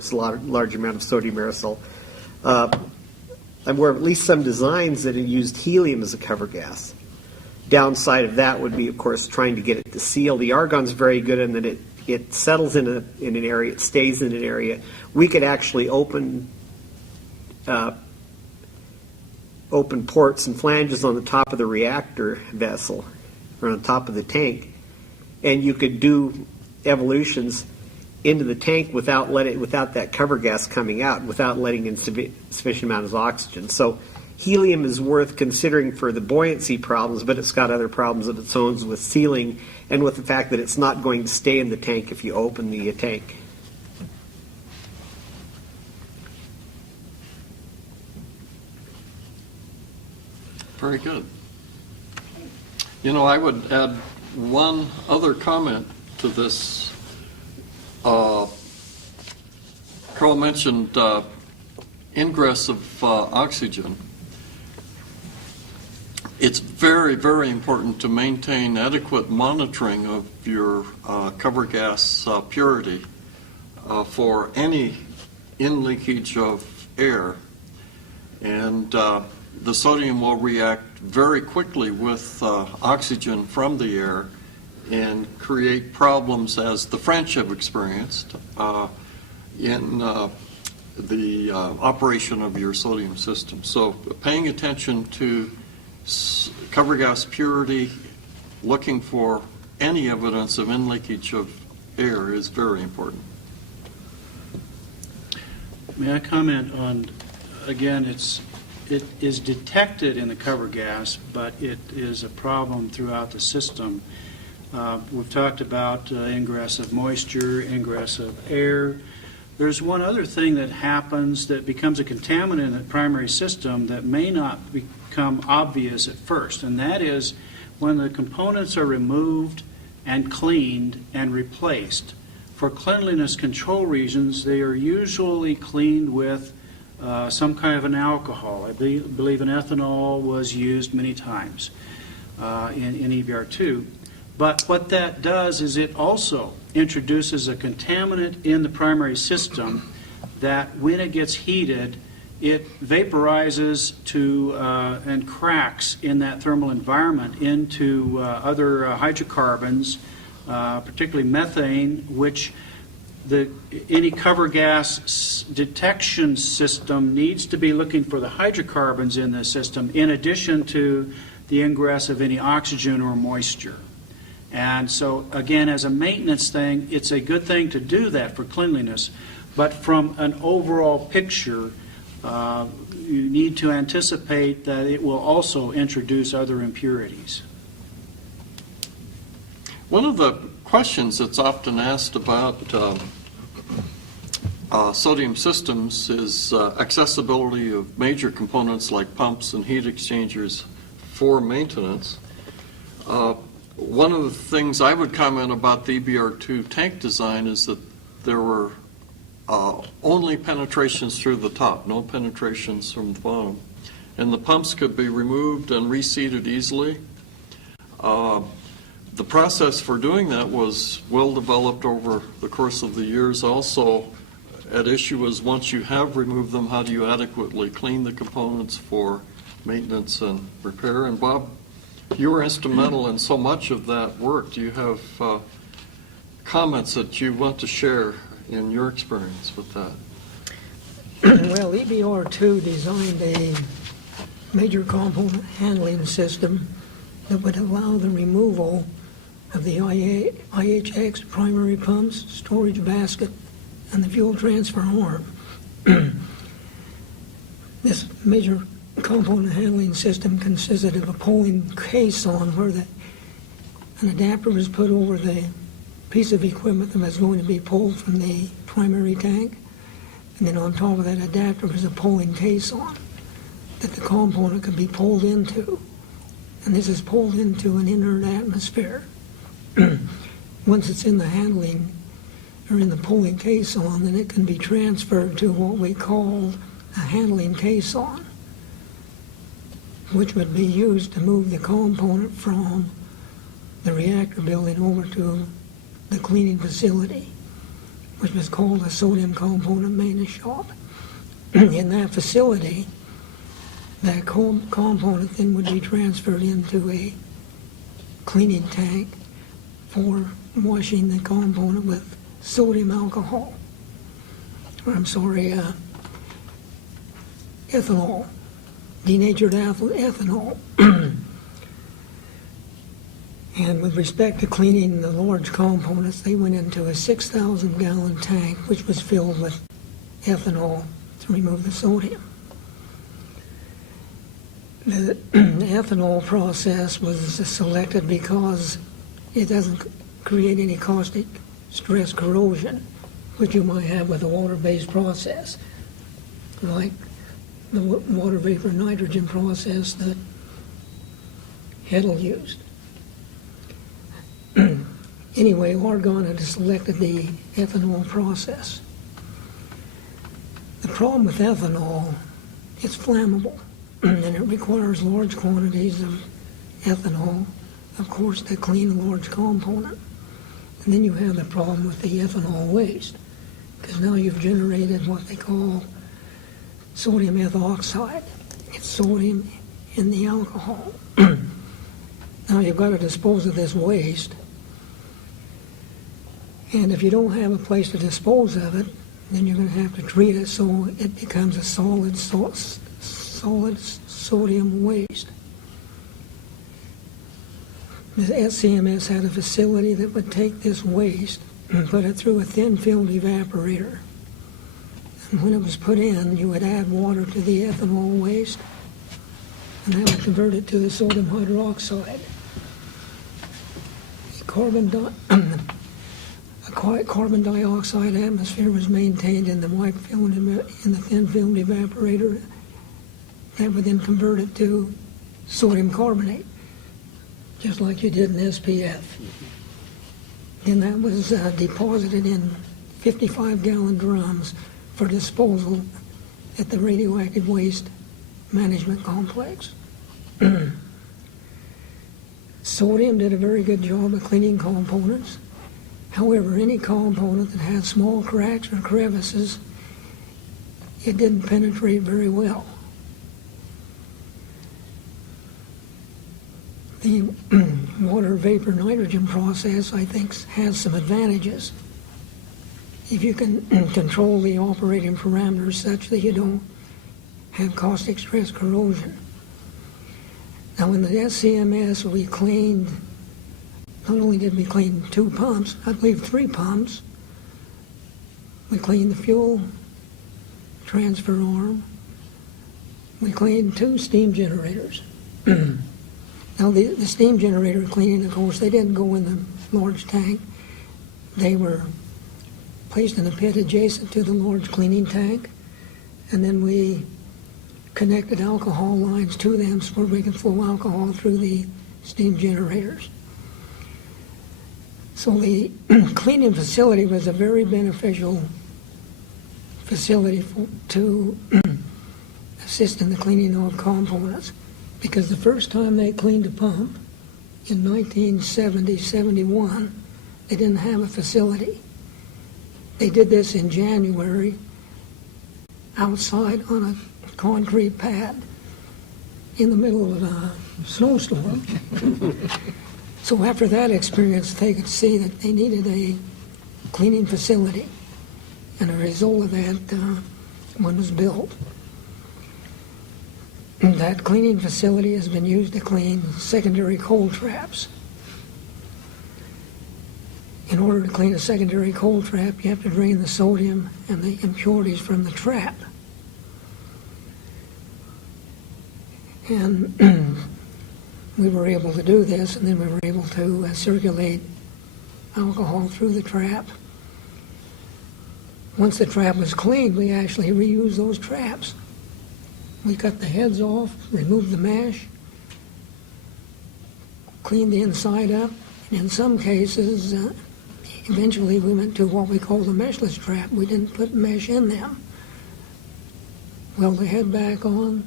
it's a large amount of sodium aerosol. I'm aware of at least some designs that have used helium as a cover gas. Downside of that would be, of course, trying to get it to seal. The argon's very good in that it settles in an area, it stays in an area. We could actually open ports and flanges on the top of the reactor vessel or on top of the tank, and you could do evolutions into the tank without that cover gas coming out, without letting in sufficient amount of oxygen. So helium is worth considering for the buoyancy problems, but it's got other problems of its own with sealing and with the fact that it's not going to stay in the tank if you open the tank. Very good. You know, I would add one other comment to this. Carl mentioned ingress of oxygen. It's very, very important to maintain adequate monitoring of your cover gas purity for any in-leakage of air. And the sodium will react very quickly with oxygen from the air and create problems, as the French have experienced, in the operation of your sodium system. So paying attention to cover gas purity, looking for any evidence of in-leakage of air is very important. May I comment on, again, it is detected in the cover gas, but it is a problem throughout the system. We've talked about ingress of moisture, ingress of air. There's one other thing that happens that becomes a contaminant in the primary system that may not become obvious at first, and that is when the components are removed and cleaned and replaced. For cleanliness control reasons, they are usually cleaned with some kind of an alcohol. I believe an ethanol was used many times in EBR-ll. But what that does is it also introduces a contaminant in the primary system that when it gets heated, it vaporizes and cracks in that thermal environment into other hydrocarbons, particularly methane, which any cover gas detection system needs to be looking for the hydrocarbons in the system in addition to the ingress of any oxygen or moisture. And so, again, as a maintenance thing, it's a good thing to do that for cleanliness. But from an overall picture, you need to anticipate that it will also introduce other impurities. One of the questions that's often asked about sodium systems is accessibility of major components like pumps and heat exchangers for maintenance. One of the things I would comment about the EBR-ll tank design is that there were only penetrations through the top, no penetrations from the bottom. And the pumps could be removed and reseated easily. The process for doing that was well developed over the course of the years. Also, at issue is once you have removed them, how do you adequately clean the components for maintenance and repair? And Bob, you were instrumental in so much of that work. Do you have comments that you want to share in your experience with that? Well, EBR-ll designed a major component handling system that would allow the removal of the IHX primary pumps, storage basket, and the fuel transfer arm. This major component handling system consisted of a pulling caisson where an adapter was put over the piece of equipment that was going to be pulled from the primary tank, and then on top of that adapter was a pulling caisson that the component could be pulled into, and this is pulled into an inert atmosphere. Once it's in the handling or in the pulling caisson, then it can be transferred to what we call a handling caisson, which would be used to move the component from the reactor building over to the cleaning facility. which was called a sodium component maintenance shop. In that facility, that component then would be transferred into a cleaning tank for washing the component with sodium alcohol. Or I'm sorry, ethanol, denatured ethanol. And with respect to cleaning the large components, they went into a 6,000-gallon tank, which was filled with ethanol to remove the sodium. The ethanol process was selected because it doesn't create any caustic stress corrosion, which you might have with a water-based process, like the water vapor nitrogen process that EBR-ll used. Anyway, Argonne had selected the ethanol process. The problem with ethanol, it's flammable, and it requires large quantities of ethanol, of course, to clean a large component. And then you have the problem with the ethanol waste, because now you've generated what they call sodium ethoxide. It's sodium in the alcohol. Now you've got to dispose of this waste, and if you don't have a place to dispose of it, then you're going to have to treat it so it becomes a solid sodium waste. The SCMS had a facility that would take this waste and put it through a thin-filled evaporator. And when it was put in, you would add water to the ethanol waste, and that would convert it to the sodium hydroxide. A carbon dioxide atmosphere was maintained in the thin-filmed evaporator that would then convert it to sodium carbonate, just like you did in SPF. And that was deposited in 55-gallon drums for disposal at the radioactive waste management complex. Sodium did a very good job of cleaning components. However, any component that had small cracks or crevices, it didn't penetrate very well. The water vapor nitrogen process, I think, has some advantages. If you can control the operating parameters such that you don't have caustic stress corrosion. Now in the SCMS, we cleaned, not only did we clean 2 pumps, I believe 3 pumps. We cleaned the fuel transfer arm. We cleaned 2 steam generators. Now the steam generator cleaning, of course, they didn't go in the large tank. They were placed in a pit adjacent to the large cleaning tank, and then we connected alcohol lines to them so we can flow alcohol through the steam generators. So the cleaning facility was a very beneficial facility to assist in the cleaning of components, because the first time they cleaned a pump in 1970-71, they didn't have a facility. They did this in January outside on a concrete pad in the middle of a snowstorm. So after that experience, they could see that they needed a cleaning facility, and a result of that, one was built. And that cleaning facility has been used to clean secondary coal traps. In order to clean a secondary coal trap, you have to drain the sodium and the impurities from the trap. And we were able to do this, and then we were able to circulate alcohol through the trap. Once the trap was cleaned, we actually reused those traps. We cut the heads off, removed the mesh, cleaned the inside up, and in some cases, eventually we went to what we call the meshless trap. We didn't put mesh in them. Weld the head back on,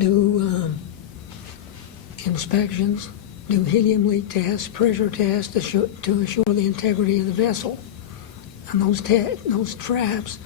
do inspections, do helium leak tests, pressure tests to assure the integrity of the vessel. and those traps